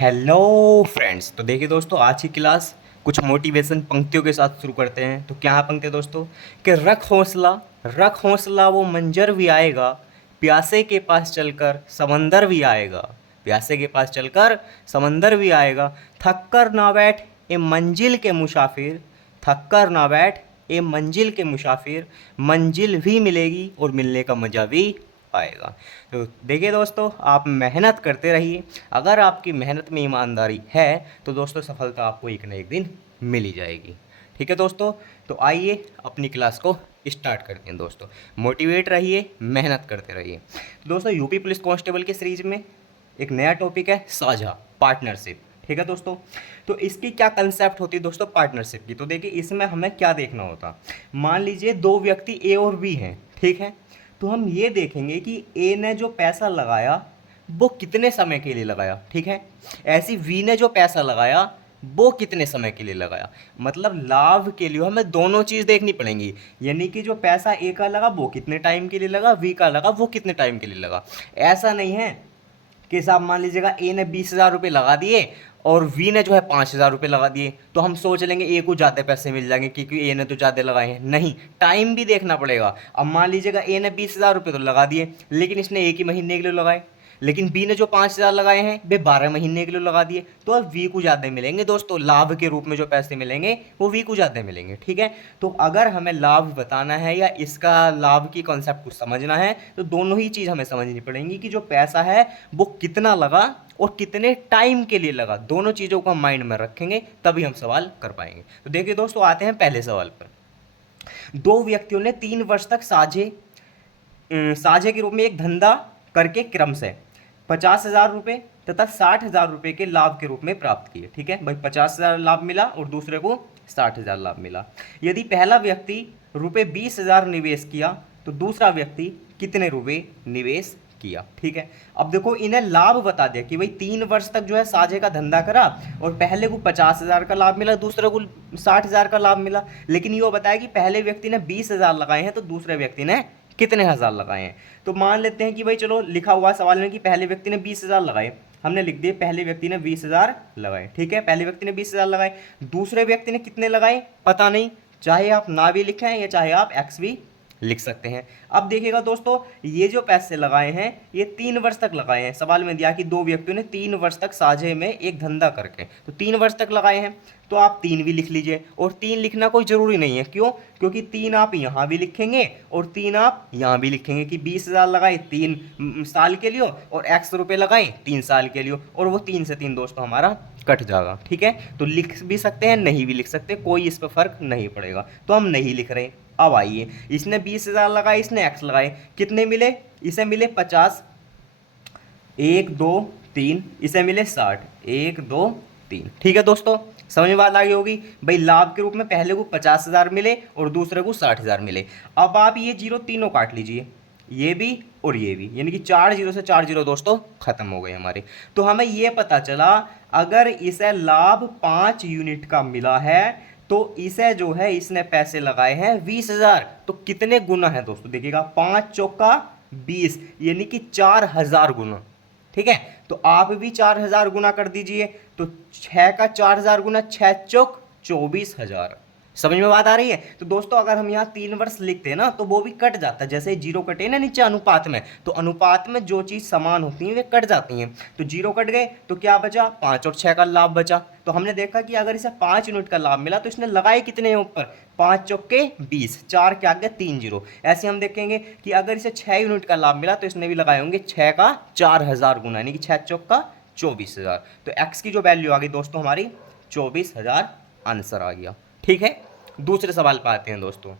Hello friends. तो देखिए दोस्तों, आज की क्लास कुछ मोटिवेशन पंक्तियों के साथ शुरू करते हैं। तो क्या पंक्ति है दोस्तों? कि रख हौसला वो मंजर भी आएगा, प्यासे के पास चलकर समंदर भी आएगा। प्यासे के पास चलकर समंदर भी आएगा। थक कर ना बैठ ए मंजिल के मुसाफिर, थक कर ना बैठ ए मंजिल के मुसाफिर, मंजिल भी मिलेगी और मिलने का मज़ा भी आएगा। तो देखिए दोस्तों, आप मेहनत करते रहिए। अगर आपकी मेहनत में ईमानदारी है तो दोस्तों सफलता आपको एक न एक दिन मिल ही जाएगी। ठीक है दोस्तों, तो आइए अपनी क्लास को स्टार्ट करते हैं। दोस्तों मोटिवेट रहिए, मेहनत करते रहिए। तो दोस्तों यूपी पुलिस कांस्टेबल की सीरीज में एक नया टॉपिक है साझा, पार्टनरशिप। ठीक है दोस्तों, तो इसकी क्या कंसेप्ट होती है दोस्तों पार्टनरशिप की? तो देखिए इसमें हमें क्या देखना होता। मान लीजिए दो व्यक्ति ए और बी हैं, ठीक है। तो हम ये देखेंगे कि ए ने जो पैसा लगाया वो कितने समय के लिए लगाया, ठीक है। ऐसी वी ने जो पैसा लगाया वो कितने समय के लिए लगाया। मतलब लाभ के लिए हमें दोनों चीज़ देखनी पड़ेंगी। यानी कि जो पैसा ए का लगा वो कितने टाइम के लिए लगा, वी का लगा वो कितने टाइम के लिए लगा। ऐसा नहीं है कि साहब मान लीजिएगा ए ने 20,000 रुपये लगा दिए और वी ने जो है 5,000 रुपये लगा दिए, तो हम सोच लेंगे ए को ज़्यादा पैसे मिल जाएंगे क्योंकि ए ने तो ज़्यादा लगाए हैं। नहीं, टाइम भी देखना पड़ेगा। अब मान लीजिएगा ए ने 20,000 रुपये तो लगा दिए लेकिन इसने एक ही महीने के लिए लगाए, लेकिन बी ने जो 5,000 लगाए हैं वे 12 महीने के लिए लगा दिए, तो अब वी को ज़्यादा मिलेंगे दोस्तों। लाभ के रूप में जो पैसे मिलेंगे वो वी को ज़्यादा मिलेंगे, ठीक है। तो अगर हमें लाभ बताना है या इसका लाभ की कॉन्सेप्ट को समझना है तो दोनों ही चीज़ हमें समझनी पड़ेंगी कि जो पैसा है वो कितना लगा और कितने टाइम के लिए लगा। दोनों चीज़ों को हम माइंड में रखेंगे तभी हम सवाल कर पाएंगे। तो देखिए दोस्तों, आते हैं पहले सवाल पर। दो व्यक्तियों ने 3 वर्ष तक साझे के रूप में एक धंधा करके क्रम से 50,000 रुपये तथा 60,000 रुपये के लाभ के रूप में प्राप्त किए। ठीक है भाई, 50,000 लाभ मिला और दूसरे को 60,000 लाभ मिला। यदि पहला व्यक्ति रुपये 20,000 निवेश किया तो दूसरा व्यक्ति कितने रुपये निवेश किया। ठीक है, अब देखो इन्हें लाभ बता दिया कि भाई 3 वर्ष तक जो है साझे का धंधा करा और पहले को 50,000 का लाभ मिला, दूसरे को 60,000 का लाभ मिला। लेकिन ये बताया कि पहले व्यक्ति ने 20,000 लगाए हैं तो दूसरे व्यक्ति ने कितने हज़ार लगाए हैं। तो मान लेते हैं कि भाई चलो लिखा हुआ सवाल में कि पहले व्यक्ति ने 20,000 लगाए, हमने लिख दिए पहले व्यक्ति ने 20,000 लगाए। ठीक है, पहले व्यक्ति ने 20,000 लगाए, दूसरे व्यक्ति ने कितने लगाए पता नहीं, चाहे आप ना भी लिखें या चाहे आप एक्स भी लिख सकते हैं। अब देखिएगा दोस्तों, ये जो पैसे लगाए हैं ये 3 वर्ष तक लगाए हैं। सवाल में दिया कि दो व्यक्तियों ने 3 वर्ष तक साझे में एक धंधा करके, तो 3 वर्ष तक लगाए हैं, तो आप 3 भी लिख लीजिए। और 3 लिखना कोई ज़रूरी नहीं है, क्यों? क्योंकि 3 आप यहाँ भी लिखेंगे और 3 आप यहाँ भी लिखेंगे कि 20,000 लगाए 3 साल के लिए और x रुपये लगाए 3 साल के लिए, और वो 3 से 3 दोस्तों हमारा कट जाएगा। ठीक है, तो लिख भी सकते हैं नहीं भी लिख सकते, कोई इस पर फर्क नहीं पड़ेगा। तो हम नहीं लिख रहे। अब आइए, इसने 20,000 लगाए, इसने एक्स लगाए, कितने मिले? इसे मिले 50, 1 2 3, इसे मिले 60, 1 2 3। ठीक है दोस्तों, समझ में बात आ गई होगी। भाई लाभ के रूप में पहले को 50,000 मिले और दूसरे को 60,000 मिले। अब आप ये जीरो तीनों काट लीजिए, ये भी और ये भी, यानी कि 4 जीरो से 4 जीरो दोस्तों खत्म हो गए हमारे। तो हमें ये पता चला अगर इसे लाभ 5 यूनिट का मिला है तो इसे जो है इसने पैसे लगाए हैं 20,000, तो कितने गुना है दोस्तों? देखिएगा 5 चौका 20, यानी कि 4,000 गुना। ठीक है, तो आप भी 4,000 गुना कर दीजिए, तो 6 का 4,000 गुना 6 चौक 24,000। समझ में बात आ रही है? तो दोस्तों अगर हम यहाँ 3 वर्ष लिखते हैं ना तो वो भी कट जाता है, जैसे जीरो कटे ना नीचे अनुपात में, तो अनुपात में जो चीज़ समान होती है वे कट जाती हैं। तो जीरो कट गए तो क्या बचा? 5 और 6 का लाभ बचा। तो हमने देखा कि अगर इसे 5 यूनिट का लाभ मिला तो इसने लगाए कितने हैं ऊपर? 5 चौके 20, 4 के आगे 3 जीरो। ऐसे हम देखेंगे कि अगर इसे 6 यूनिट का लाभ मिला तो इसने भी लगाए होंगे 6 का 4,000 गुना, यानी कि 6 चौक का 24,000। तो एक्स की जो वैल्यू आ गई दोस्तों हमारी 24,000 आंसर आ गया। ठीक है, दूसरे सवाल पर आते हैं दोस्तों।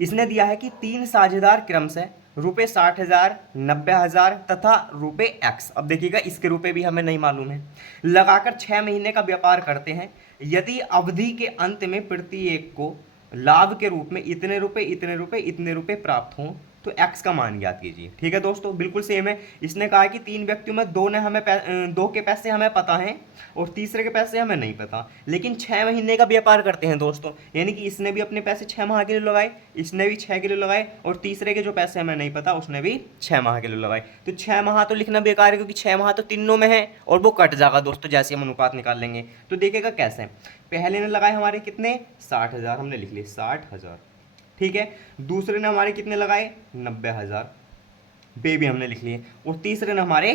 इसने दिया है कि 3 साझेदार क्रम से रुपये 60,000, 90,000 तथा रुपये x, अब देखिएगा इसके रुपए भी हमें नहीं मालूम है, लगाकर 6 महीने का व्यापार करते हैं। यदि अवधि के अंत में प्रत्येक को लाभ के रूप में इतने रुपए इतने रुपए इतने रुपए प्राप्त हों तो x का मान ज्ञात कीजिए। ठीक है दोस्तों, बिल्कुल सेम है। इसने कहा है कि 3 व्यक्तियों में दो के पैसे हमें पता हैं और तीसरे के पैसे हमें नहीं पता, लेकिन 6 महीने का व्यापार करते हैं दोस्तों, यानी कि इसने भी अपने पैसे 6 माह के लिए लगाए, इसने भी 6 के लिए लगाए, और तीसरे के जो पैसे हमें नहीं पता उसने भी 6 माह के लिए लगाए। तो 6 माह तो लिखना बेकार है, क्योंकि 6 माह तो तीनों में है और वो कट जाएगा दोस्तों जैसे हम अनुपात निकाल लेंगे। तो देखेगा कैसे, पहले ने लगाए हमारे कितने 60,000, हमने लिख लिए 60,000। ठीक है, दूसरे ने हमारे कितने लगाए 90,000, बे भी हमने लिख लिए, और तीसरे ने हमारे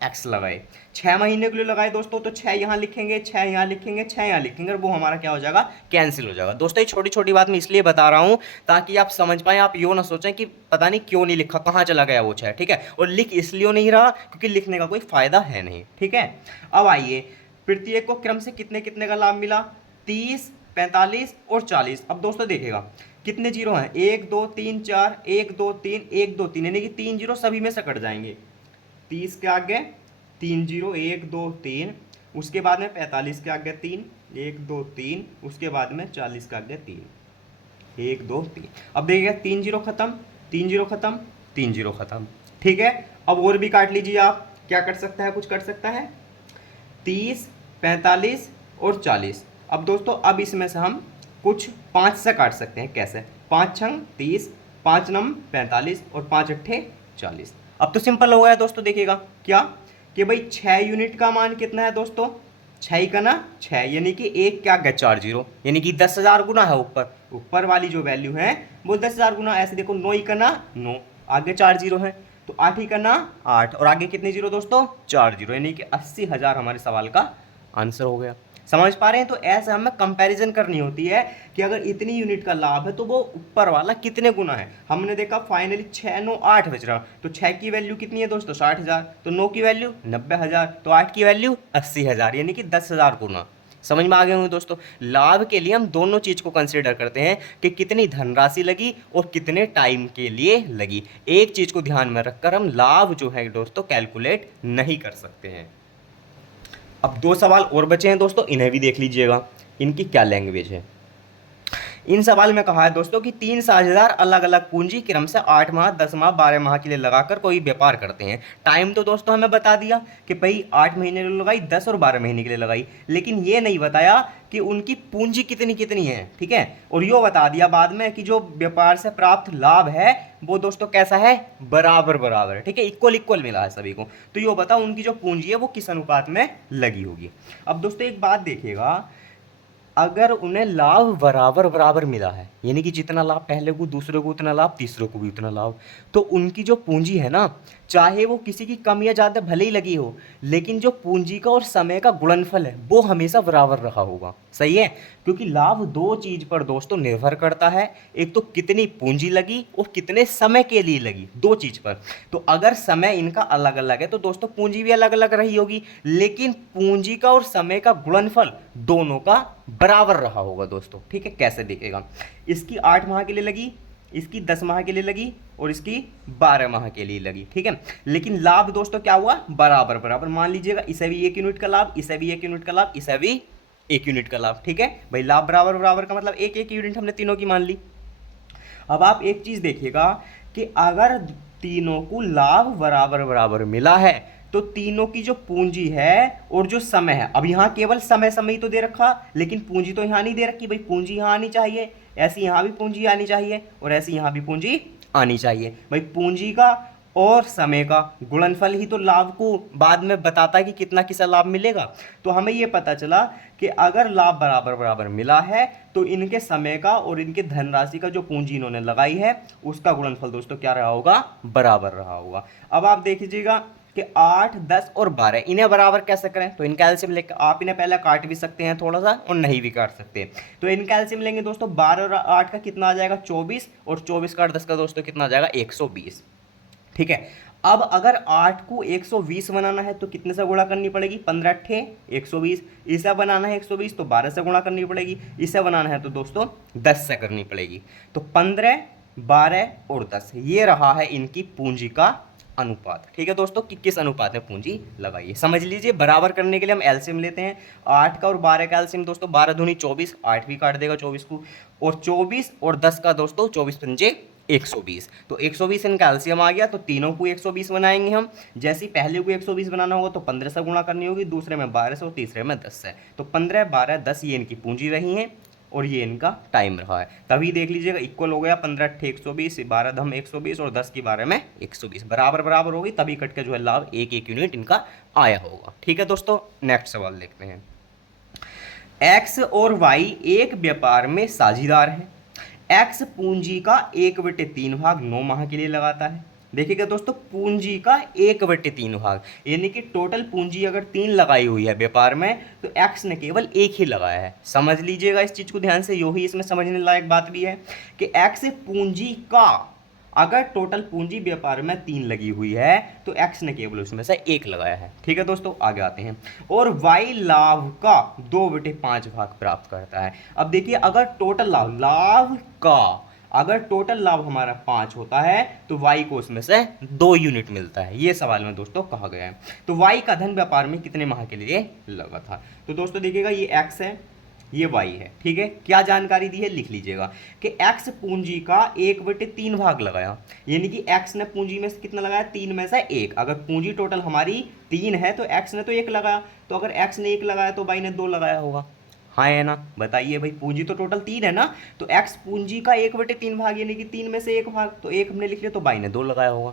एक्स लगाए। 6 महीने के लिए लगाए दोस्तों, तो 6 यहाँ लिखेंगे, 6 यहाँ लिखेंगे, 6 यहाँ लिखेंगे, और वो हमारा क्या हो जाएगा, कैंसिल हो जाएगा। दोस्तों ये छोटी छोटी बात मैं इसलिए बता रहा हूँ ताकि आप समझ पाएं, आप यो ना सोचें कि पता नहीं क्यों नहीं लिखा, कहाँ चला गया वो 6। ठीक है, और लिख इसलिए नहीं रहा क्योंकि लिखने का कोई फायदा है नहीं। ठीक है, अब आइए, प्रत्येक को क्रम से कितने कितने का लाभ मिला, 30, 45 और 40। अब दोस्तों देखिएगा कितने जीरो हैं, 1 2 3 4, 1 2 3, 1 2 3, यानी कि 3 जीरो सभी में से कट जाएंगे। 30 के आगे 3 जीरो, 1 2 3, उसके बाद में 45 के आगे 3, 1 2 3, उसके बाद में 40 के आगे 3, 1 2 3। अब देखिएगा 3 जीरो खत्म, 3 जीरो खत्म, 3 जीरो खत्म। ठीक है, अब और भी काट लीजिए आप, क्या कट सकता है, कुछ कट सकता है, 30, 45 और 40। अब दोस्तों अब इसमें से हम कुछ 5 से काट सकते हैं। कैसे, 5 छंग 30, 5 नम 45 और 5 अट्ठे 40। अब तो सिंपल हो गया दोस्तों, देखिएगा क्या कि भाई 6 यूनिट का मान कितना है दोस्तों, 6 का ना 6, यानी कि 1 क्या गया 4 जीरो, यानी कि 10,000 गुना है ऊपर वाली जो वैल्यू है वो 10,000 गुना। ऐसे देखो 9 का ना 9, आगे 4 जीरो है, तो 8 ही का ना 8, और आगे कितने जीरो दोस्तों, 4 जीरो, यानी कि 80,000 हमारे सवाल का आंसर हो गया। समझ पा रहे हैं? तो ऐसे हमें कंपैरिजन करनी होती है कि अगर इतनी यूनिट का लाभ है तो वो ऊपर वाला कितने गुना है। हमने देखा फाइनली 6 9 8 बच रहा, तो 6 की वैल्यू कितनी है दोस्तों 60,000, तो 9 की वैल्यू 90,000, तो 8 की वैल्यू 80,000, यानी कि 10,000 गुना। समझ में आ गए होंगे दोस्तों। लाभ के लिए हम दोनों चीज़ को कंसिडर करते हैं कि कितनी धनराशि लगी और कितने टाइम के लिए लगी। एक चीज़ को ध्यान में रखकर हम लाभ जो है दोस्तों कैलकुलेट नहीं कर सकते हैं। अब 2 सवाल और बचे हैं दोस्तों, इन्हें भी देख लीजिएगा, इनकी क्या लैंग्वेज है। इन सवाल में कहा है दोस्तों कि 3 साझेदार अलग अलग पूंजी क्रम से 8 माह, 10 माह, 12 माह के लिए लगाकर कोई व्यापार करते हैं। टाइम तो दोस्तों हमें बता दिया कि भाई 8 महीने के लिए लगाई, 10 और 12 महीने के लिए लगाई, लेकिन ये नहीं बताया कि उनकी पूंजी कितनी कितनी है। ठीक है, और यो बता दिया बाद में कि जो व्यापार से प्राप्त लाभ है वो दोस्तों कैसा है, बराबर बराबर है। ठीक है, इक्वल इक्वल मिला है सभी को। तो यो बताओ उनकी जो पूंजी है वो किस अनुपात में लगी होगी। अब दोस्तों एक बात देखिएगा, अगर उन्हें लाभ बराबर बराबर मिला है, यानी कि जितना लाभ पहले को दूसरे को उतना लाभ, तीसरे को भी उतना लाभ, तो उनकी जो पूंजी है ना, चाहे वो किसी की कम या ज़्यादा भले ही लगी हो, लेकिन जो पूंजी का और समय का गुणनफल है वो हमेशा बराबर रहा होगा। सही है, क्योंकि लाभ 2 चीज़ पर दोस्तों निर्भर करता है, एक तो कितनी पूंजी लगी और कितने समय के लिए लगी, 2 चीज़ पर। तो अगर समय इनका अलग अलग है तो दोस्तों पूंजी भी अलग अलग रही होगी, लेकिन पूंजी का और समय का गुणनफल दोनों का बराबर रहा होगा दोस्तों। ठीक है, कैसे दिखेगा, इसकी 8 माह के लिए लगी, इसकी 10 माह के लिए लगी और इसकी 12 माह के लिए लगी। ठीक है, लेकिन लाभ दोस्तों क्या हुआ, बराबर बराबर। मान लीजिएगा इसे भी 1 यूनिट का लाभ, इसे भी 1 यूनिट का लाभ, इसे भी 1 यूनिट का लाभ। ठीक है भाई, लाभ बराबर बराबर का मतलब 1 यूनिट हमने तीनों की मान ली। अब आप एक चीज देखिएगा कि अगर तीनों को लाभ बराबर बराबर मिला है तो तीनों की जो पूंजी है और जो समय है, अब यहाँ केवल समय समय ही तो दे रखा, लेकिन पूंजी तो यहाँ नहीं दे रखी। भाई पूंजी यहाँ आनी चाहिए, ऐसी यहाँ भी पूंजी आनी चाहिए और ऐसी यहाँ भी पूंजी आनी चाहिए। भाई पूंजी का और समय का गुणनफल ही तो लाभ को बाद में बताता है कि कितना किसा लाभ मिलेगा। तो हमें ये पता चला कि अगर लाभ बराबर बराबर मिला है तो इनके समय का और इनके धनराशि का जो पूंजी इन्होंने लगाई है उसका गुणनफल दोस्तों क्या रहा होगा, बराबर रहा होगा। अब आप देख लीजिएगा कि 8, 10 और 12 इन्हें बराबर कैसे करें, तो इनका एलसीएम लेकर आप इन्हें पहले काट भी सकते हैं थोड़ा सा और नहीं भी काट सकते। तो इनका एलसीएम लेंगे दोस्तों, 12 और 8 का कितना आ जाएगा 24, और 24 का 10 का दोस्तों कितना आ जाएगा 120। ठीक है, अब अगर 8 को 120 बनाना है तो कितने से गुणा करनी पड़ेगी, 15 अट्ठे 120। इसे बनाना है 120 तो 12 से गुणा करनी पड़ेगी, इसे बनाना है तो दोस्तों 10 से करनी पड़ेगी। तो 15, 12 और 10 ये रहा है इनकी पूंजी का अनुपात। ठीक है दोस्तों, कि किस अनुपात में पूंजी लगाइए समझ लीजिए। बराबर करने के लिए हम एलसीएम लेते हैं, 8 का और 12 का एलसीएम दोस्तों 12 दूनी 24, 8 भी काट देगा 24 को, और 24 और 10 का दोस्तों 24 पंजे 120। तो 120 इनका एलसीएम आ गया, तो तीनों को 120 बनाएंगे हम। जैसे ही पहले को 120 बनाना होगा तो 15 से गुणा करनी होगी, दूसरे में 12 से और तीसरे में 10 से। तो 15, 12, 10 ये इनकी पूंजी रही है और ये इनका टाइम रहा है। तभी देख लीजिएगा इक्वल हो गया, 15 अट्ठे 120, 12 धम 120 और 10 की 12 में 120 बराबर बराबर होगी, तभी कट के जो है लाभ एक एक यूनिट इनका आया होगा। ठीक है दोस्तों, नेक्स्ट सवाल देखते हैं। एक्स और वाई एक व्यापार में साझेदार हैं। एक्स पूंजी का 1/3 भाग 9 माह के लिए लगाता है। देखिएगा दोस्तों, पूंजी का 1/3 भाग, यानी कि टोटल पूंजी अगर 3 लगाई हुई है व्यापार में तो एक्स ने केवल 1 ही लगाया है। समझ लीजिएगा इस चीज़ को ध्यान से, यो ही इसमें समझने लायक बात भी है कि एक्स पूंजी का, अगर टोटल पूंजी व्यापार में 3 लगी हुई है तो एक्स ने केवल उसमें से 1 लगाया है। ठीक है दोस्तों, आगे आते हैं। और वाई लाभ का 2/5 भाग प्राप्त करता है। अब देखिए, अगर टोटल लाभ का अगर टोटल लाभ हमारा 5 होता है तो वाई को उसमें से 2 यूनिट मिलता है। ये सवाल में दोस्तों कहा गया है। तो वाई का धन व्यापार में कितने माह के लिए लगा था? तो दोस्तों देखिएगा, ये एक्स है, ये वाई है। ठीक है, क्या जानकारी दी है लिख लीजिएगा कि एक्स पूंजी का 1/3 भाग लगाया, यानी कि एक्स ने पूंजी में से कितना लगाया? 3 में से 1। अगर पूंजी टोटल हमारी 3 है तो एक्स ने तो 1 लगाया, तो अगर एक्स ने 1 लगाया तो वाई ने 2 लगाया होगा। हाँ है ना? बताइए भाई, पूंजी तो टोटल 3 है ना, तो एक्स पूंजी का 1/3 भाग यानी कि 3 में से 1 भाग, तो 1 हमने लिख लिया, तो वाई ने 2 लगाया होगा।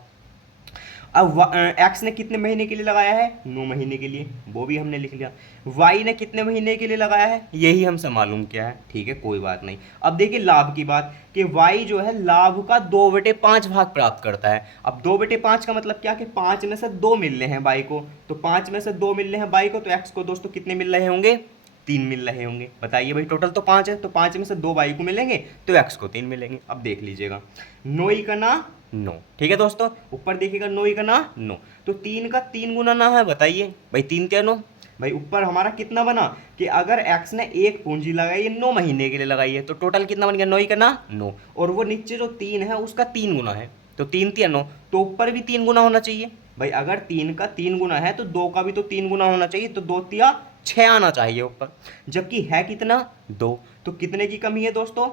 अब एक्स ने कितने महीने के लिए लगाया है? 9 महीने के लिए, वो भी हमने लिख लिया। वाई ने कितने महीने के लिए लगाया है? यही हमसे मालूम किया है। ठीक है, कोई बात नहीं। अब देखिए लाभ की बात, कि वाई जो है लाभ का 2/5 भाग प्राप्त करता है। अब 2/5 का मतलब क्या, कि 5 में से 2 मिल रहे हैं वाई को, तो 5 में से 2 मिल रहे हैं वाई को, तो एक्स को दोस्तों कितने मिल रहे होंगे? 3 मिल रहे होंगे। बताइए भाई, टोटल तो 5 है, तो 5 में से 2 वाई को मिलेंगे तो एक्स को 3 मिलेंगे। अब देख लीजिएगा, 9 का ना 9। ठीक है दोस्तों, ऊपर देखिएगा 9 का ना 9, तो 3 का 3 गुना ना है। बताइए भाई, 3 क्या 9 भाई, ऊपर हमारा कितना बना कि अगर एक्स ने 1 पूंजी लगाई है 9 महीने के लिए लगाई है, तो टोटल कितना बन गया? 9 का ना 9, और वो नीचे जो 3 है उसका 3 गुना है, तो 3 3 9, तो ऊपर भी 3 गुना होना चाहिए भाई। अगर 3 का 3 गुना है तो 2 का भी तो 3 गुना होना चाहिए, तो 2 तिया 6 आना चाहिए ऊपर, जबकि है कितना? 2। तो कितने की कमी है दोस्तों?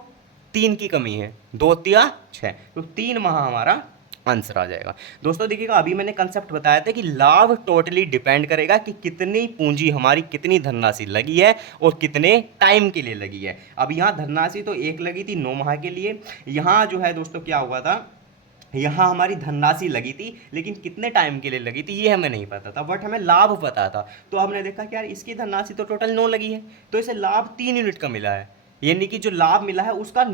3 की कमी है, 2 तिया 6, तो 3 माह हमारा आंसर आ जाएगा। दोस्तों देखिएगा, अभी मैंने कंसेप्ट बताया था कि लाभ टोटली डिपेंड करेगा कि कितनी पूंजी हमारी, कितनी धनराशि लगी है और कितने टाइम के लिए लगी है। अब यहाँ धनराशि तो 1 लगी थी 9 माह के लिए, यहाँ जो है दोस्तों क्या हुआ था, यहाँ हमारी धनराशि लगी थी, लेकिन कितने टाइम के लिए लगी थी ये हमें नहीं पता था, बट हमें लाभ पता था। तो हमने देखा कि यार इसकी धनराशि तो टोटल 9 लगी है, तो इसे लाभ 3 यूनिट का मिला है, यानी कि जो लाभ मिला है उसका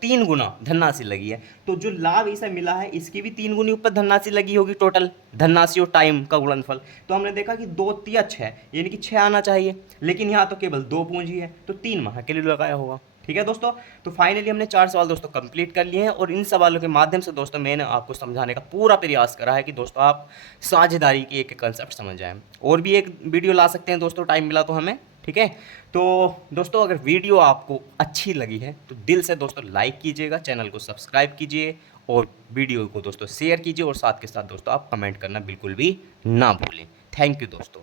3 गुना धनराशि लगी है। तो जो लाभ इसे मिला है इसकी भी 3 गुनी ऊपर धनराशि लगी होगी, टोटल धनराशि और टाइम का गुणनफल। तो हमने देखा कि 2 तिया 6, यानी कि 6 आना चाहिए, लेकिन यहाँ तो केवल 2 पूंजी है, तो 3 माह के लिए लगाया होगा। ठीक है दोस्तों, तो फाइनली हमने 4 सवाल दोस्तों कंप्लीट कर लिए हैं, और इन सवालों के माध्यम से दोस्तों मैंने आपको समझाने का पूरा प्रयास करा है कि दोस्तों आप साझेदारी की एक कंसेप्ट समझ जाएं। और भी एक वीडियो ला सकते हैं दोस्तों, टाइम मिला तो हमें। ठीक है, तो दोस्तों अगर वीडियो आपको अच्छी लगी है तो दिल से दोस्तों लाइक कीजिएगा, चैनल को सब्सक्राइब कीजिए और वीडियो को दोस्तों शेयर कीजिए, और साथ के साथ दोस्तों आप कमेंट करना बिल्कुल भी ना भूलें। थैंक यू दोस्तों।